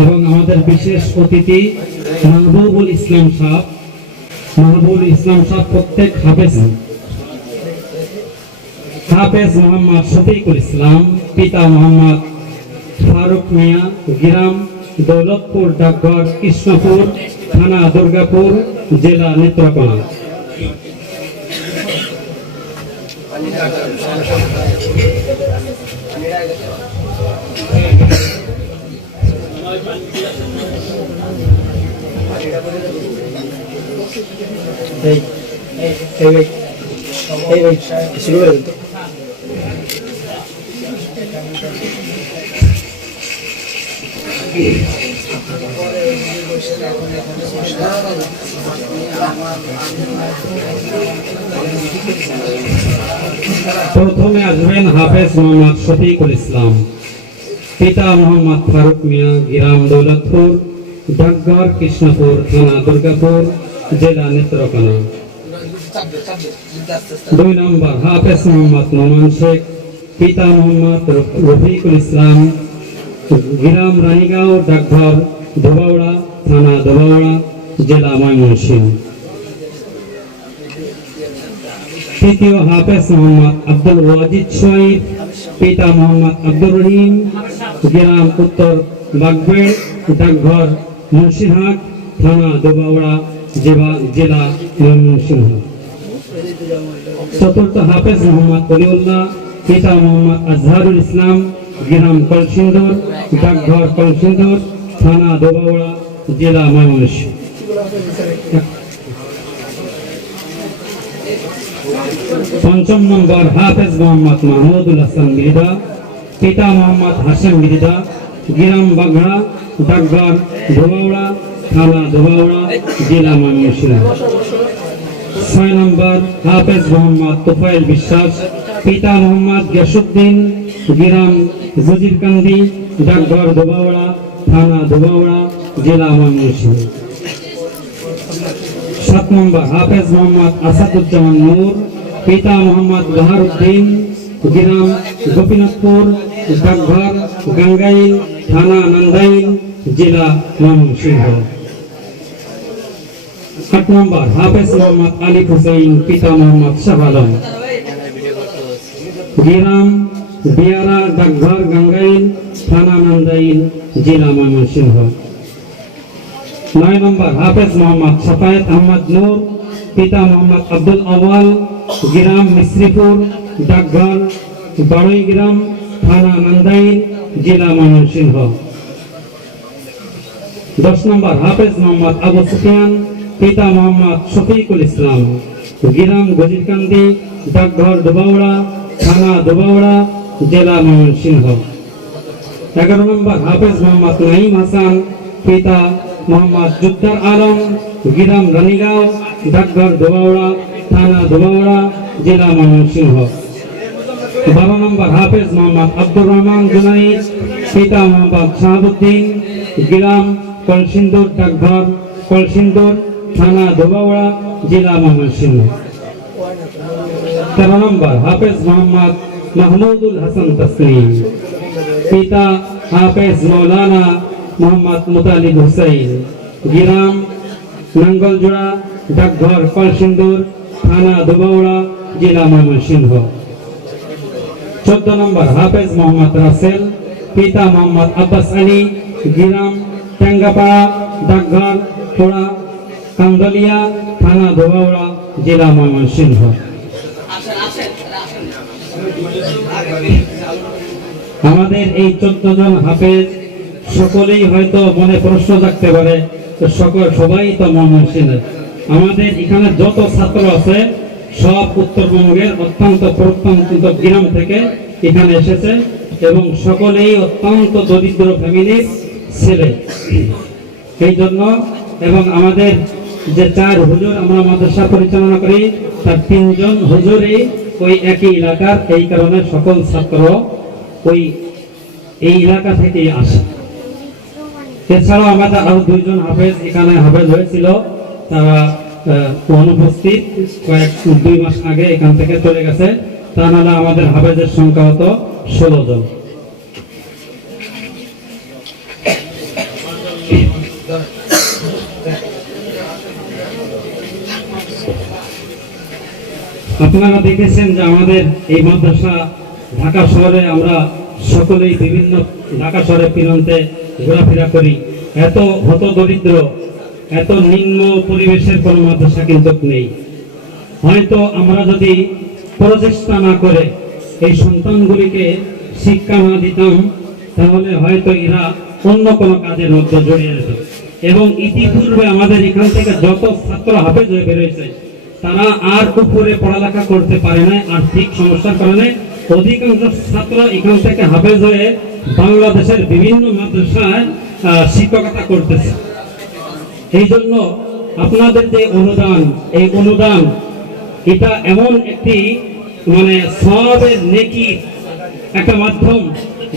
এবং আমাদের বিশেষ অতিথি মাহবুবুল ইসলাম সাহ মাহবুবুল ইসলাম সাহ প্রত্যেক হাফেজ। হাফেজ মোহাম্মদ শফিকুল ইসলাম, পিতা মোহাম্মদ ফারুক মিয়া, গ্রাম দৌলতপুর, ডাকঘর কৃষ্ণপুর, থানা দুর্গাপুর, জেলা নেত্রকোনা। এই এই ভাই এই ভাই শুরু করে দিন তো প্রথমে আসবেন হাফেজ মোহাম্মদ শফিকুল ইসলাম, পিতা মোহাম্মদ ফারুক মিয়া, গ্রাম দৌলতপুর, ডাকঘর কৃষ্ণপুর, থানা দুর্গাপুর, জেলা নেত্রকোনা। দুই নম্বর, হাফেজ মোহাম্মদ নোমান শেখ, পিতা মোহাম্মদ রফিকুল ইসলাম, গ্রাম রানীগাঁও, ডাকঘর ধোবাউড়া, থানা ধোবাউড়া, জেলা ময়মনসিংহ। তৃতীয় হাফেজ মোহাম্মদ আব্দুল ওয়াজিদ শহীদ, পিতা মোহাম্মদ আব্দুর রহিম, গ্রাম উত্তর বাগবেড় ডাকঘর মুন্সিরহাট থানা দুবাউড়া জেলা জেলা ময়মনসিংহ চতুর্থ হাফেজ মোহাম্মদ অলিউল্লাহ, পিতা মোহাম্মদ আজহারুল ইসলাম, গ্রাম কলসিন্দুর, ডাকঘর কলসিন্দুর, থানা দুবাউড়া, জেলা ময়মনসিংহ। পঞ্চম নম্বর হাফেজ মোহাম্মদ মাহমুদুল হাসান মৃদা পিতা মোহাম্মদ হাসেম মৃদা গ্রাম বাগড়া ডাকঘর ধোবাউড়া থানা ধোবাউড়া, জেলা ময়মনসিংহ। ছয় নম্বর হাফেজ মোহাম্মদ তোফাইল বিশ্বাস, পিতা মোহাম্মদ গিয়াসুদ্দিন গ্রাম জজিরকান্দি ডাকঘর ধোবাউড়া থানা ধোবাউড়া, জেলা ময়মনসিংহ। সাত নম্বর হাফেজ মোহাম্মদ আসাদুজ্জামান নূর পিতা মোহাম্মদ বাহারুদ্দিন গ্রাম গোপীনাথপুর ডাকঘর গাঙ্গাইল থানা নন্দাইল জেলা ময়মনসিংহ আট নম্বর হাফেজ মোহাম্মদ আলী হুসাইন পিতা মোহাম্মদ শাহ আলম গ্রাম বিয়ারা ডাকঘর গাঙ্গাইল থানা নন্দাইল জেলা ময়মনসিংহ নয় নম্বর হাফেজ মোহাম্মদ সাফায়েত আহমদ নূর পিতা মোহাম্মদ আব্দুল আওয়াল গ্রাম মিশ্রিপুর, ডাকঘর বাড়ই গ্রাম থানা নন্দাইল জেলা ময়মনসিংহ। দশ নম্বর হাফেজ মোহাম্মদ আবু সুফিয়ান, পিতা মোহাম্মদ শফিকুল ইসলাম। গ্রাম গজিরকান্দি, ডাকঘর দুবাউড়া, থানা দুবাউড়া, জেলা ময়মনসিংহ। এগারো নম্বর হাফেজ মোহাম্মদ নাইম হাসান, পিতা মোহাম্মদ জুদ্দার আলম, গ্রাম রানীগাঁও, ডাকঘর ধোবাউড়া থানা ধোবাউড়া জেলা ময়মনসিংহ। বারো নম্বর হাফেজ মোহাম্মদ আব্দুর রহমান জুনাইদ, পিতা মোহাম্মদ শাহাবুদ্দিন, গ্রাম কলসিন্দুর, ডাকঘর কলসিন্দুর, থানা ধোবাউড়া জেলা ময়মনসিংহ। তেরো নম্বর হাফেজ মোহাম্মদ মাহমুদুল হাসান তসলিম, পিতা হাফেজ মৌলানা মোহাম্মদ মুতালিব হুসাইন, গ্রাম নাঙ্গলজোড়া, ডাকঘর কলসিন্দুর থানা দুবাউড়া জেলা ময়মনসিংহ। চোদ্দ নম্বর হাফেজ মোহাম্মদ রাসেল, পিতা মোহাম্মদ আব্বাস আলী, গ্রাম ট্যাঙ্গাপাড়া ডাকঘর, পোড়া, কান্দলিয়া, থানা দুবাউড়া জেলা ময়মনসিংহ। আমাদের এই চোদ্দ জন হাফেজ সকলেই হয়তো মনে প্রশ্ন থাকতে পারে সকল সবাই তো ময়মনসিংহ আমাদের এখানে যত ছাত্র আছে, সব উত্তরবঙ্গের অত্যন্ত প্রত্যন্ত গ্রাম থেকে এখানে এসেছে এবং সকলেই অত্যন্ত দরিদ্র ফ্যামিলির ছেলে। এই জন্য এবং আমাদের যে চার হুজুর আমরা মাদ্রাসা পরিচালনা করি, তার তিনজন হুজুরই ওই একই এলাকার, এই কারণে সকল ছাত্র ওই, এই এলাকা থেকে আসে। এছাড়াও আমাদের আরও দুইজন হাফেজ এখানে হাফেজ হয়েছিল। তারা অনুপস্থিত কয়েক দুই মাস আগে এখান থেকে চলে গেছে। তা নাহলে আমাদের হাফেজের সংখ্যা হতো ষোলো জন। আপনারা দেখেছেন যে আমাদের এই মাদ্রাসা ঢাকা শহরে আমরা সকলেই বিভিন্ন ঢাকা শহরে প্রান্তে ঘোরাফেরা করি। এত হত দরিদ্র এত নিম্ন পরিবেশের কোনো মাদ্রাসা কিন্তু নেই। হয়তো আমরা যদি প্রচেষ্টা না করে এই সন্তানগুলিকে শিক্ষা না দিতাম, তাহলে হয়তো এরা অন্য কোনো কাজের মধ্যে জড়িয়ে যেত। এবং ইতিপূর্বে আমাদের এখান থেকে যত ছাত্র হাফেজ হয়ে বেরোয়েছে, তারা আর উপরে পড়ালেখা করতে পারে না আর্থিক সমস্যার কারণে অধিকাংশ ছাত্র এখান থেকে হাফেজ হয়ে বাংলাদেশের বিভিন্ন মাদ্রাসায় শিক্ষকতা করতেছে। এই জন্য আপনাদের যে অনুদান, এই অনুদান, এটা এমন একটি মানে সবের নেকি একটা মাধ্যম,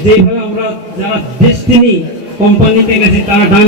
যেভাবে আমরা যারা দেশ কোম্পানিতে গেছি, তারা ডান